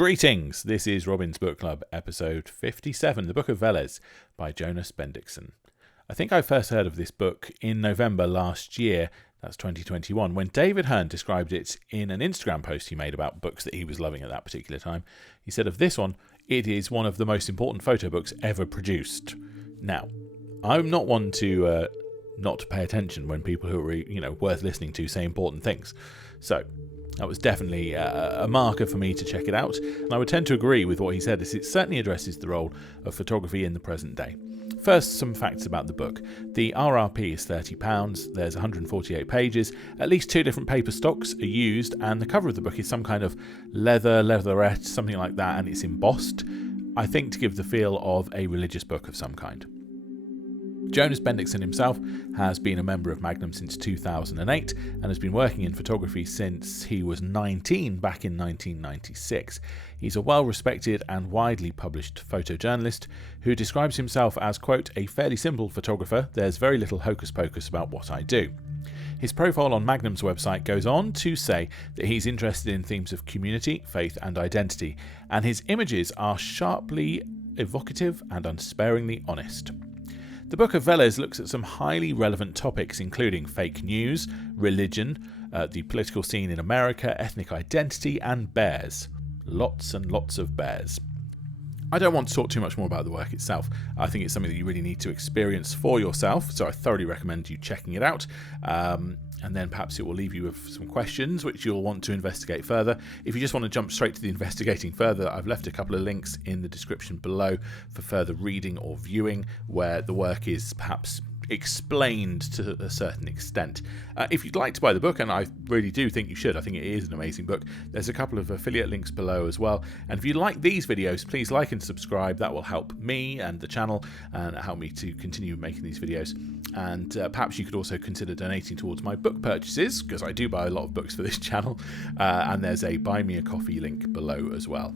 Greetings! This is Robin's Book Club, episode 57, The Book of Veles by Jonas Bendiksen. I think I first heard of this book in November last year, that's 2021, when David Hurn described it in an Instagram post he made about books that he was loving at that particular time. He said of this one, it is one of the most important photo books ever produced. Now, I'm not one to not pay attention when people who are worth listening to say important things. So that was definitely a marker for me to check it out, and I would tend to agree with what he said, as it certainly addresses the role of photography in the present day. First, some facts about the book. The RRP is £30, there's 148 pages, at least 2 different paper stocks are used, and the cover of the book is some kind of leatherette, something like that, and it's embossed, I think to give the feel of a religious book of some kind. Jonas Bendiksen himself has been a member of Magnum since 2008 and has been working in photography since he was 19 back in 1996. He's a well-respected and widely published photojournalist who describes himself as, quote, a fairly simple photographer. There's very little hocus-pocus about what I do. His profile on Magnum's website goes on to say that he's interested in themes of community, faith and identity, and his images are sharply evocative and unsparingly honest. The Book of Veles looks at some highly relevant topics, including fake news, religion, the political scene in America, ethnic identity, and bears. Lots and lots of bears. I don't want to talk too much more about the work itself. I think it's something that you really need to experience for yourself, so I thoroughly recommend you checking it out. And then perhaps it will leave you with some questions which you'll want to investigate further. If you just want to jump straight to the investigating further, I've left a couple of links in the description below for further reading or viewing where the work is perhaps explained to a certain extent. If you'd like to buy the book, and I really do think you should, I think it is an amazing book, there's a couple of affiliate links below as well. And if you like these videos, please like and subscribe. That will help me and the channel and help me to continue making these videos. And perhaps you could also consider donating towards my book purchases, because I do buy a lot of books for this channel. And there's a buy me a coffee link below as well.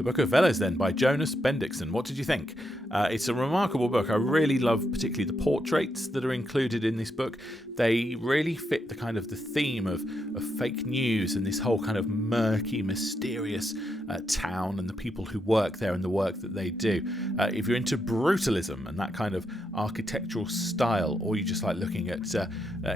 The Book of Veles, then, by Jonas Bendiksen. What did you think? It's a remarkable book. I really love particularly the portraits that are included in this book. They really fit the kind of the theme of fake news and this whole kind of murky, mysterious town and the people who work there and the work that they do. If you're into brutalism and that kind of architectural style, or you just like looking at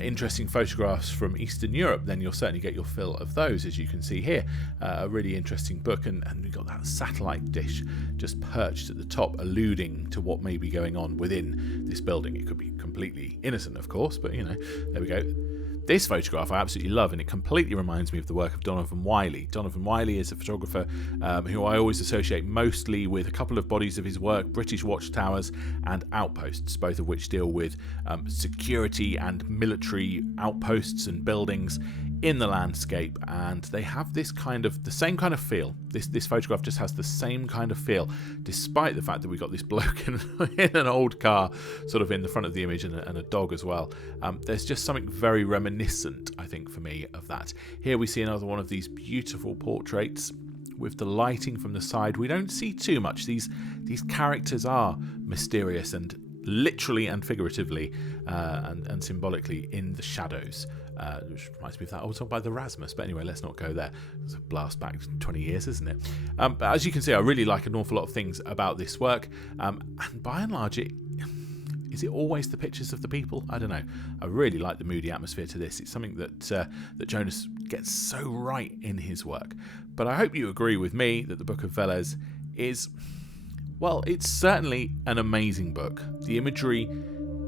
interesting photographs from Eastern Europe, then you'll certainly get your fill of those, as you can see here. A really interesting book, and we've got that satellite dish just perched at the top, alluding to what may be going on within this building. It could be completely innocent, of course, but there we go. This photograph I absolutely love, and it completely reminds me of the work of Donovan Wiley. Donovan Wiley is a photographer who I always associate mostly with a couple of bodies of his work, British Watchtowers and Outposts, both of which deal with security and military outposts and buildings in the landscape, and they have the same kind of feel. This photograph just has the same kind of feel, despite the fact that we've got this bloke in an old car sort of in the front of the image, and a dog as well. There's just something very reminiscent, I think, for me, of that. Here we see another one of these beautiful portraits with the lighting from the side. We don't see too much. These characters are mysterious and literally and figuratively and symbolically in the shadows. Which reminds me of that old song by the Rasmus, but anyway, let's not go there. It's a blast back 20 years, isn't it? But as you can see, I really like an awful lot of things about this work, and by and large, is it always the pictures of the people? I don't know. I really like the moody atmosphere to this. It's something that Jonas gets so right in his work. But I hope you agree with me that the Book of Veles is, well, it's certainly an amazing book. The imagery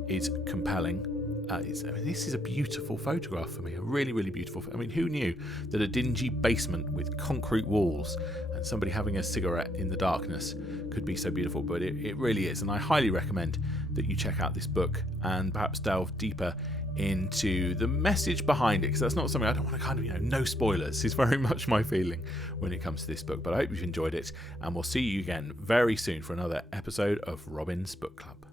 is compelling. This is a beautiful photograph for me, a really, really beautiful. Who knew that a dingy basement with concrete walls and somebody having a cigarette in the darkness could be so beautiful? But it really is, and I highly recommend that you check out this book and perhaps delve deeper into the message behind it, because that's not something I don't want to no spoilers. It's very much my feeling when it comes to this book. But I hope you've enjoyed it, and we'll see you again very soon for another episode of Robin's Book Club.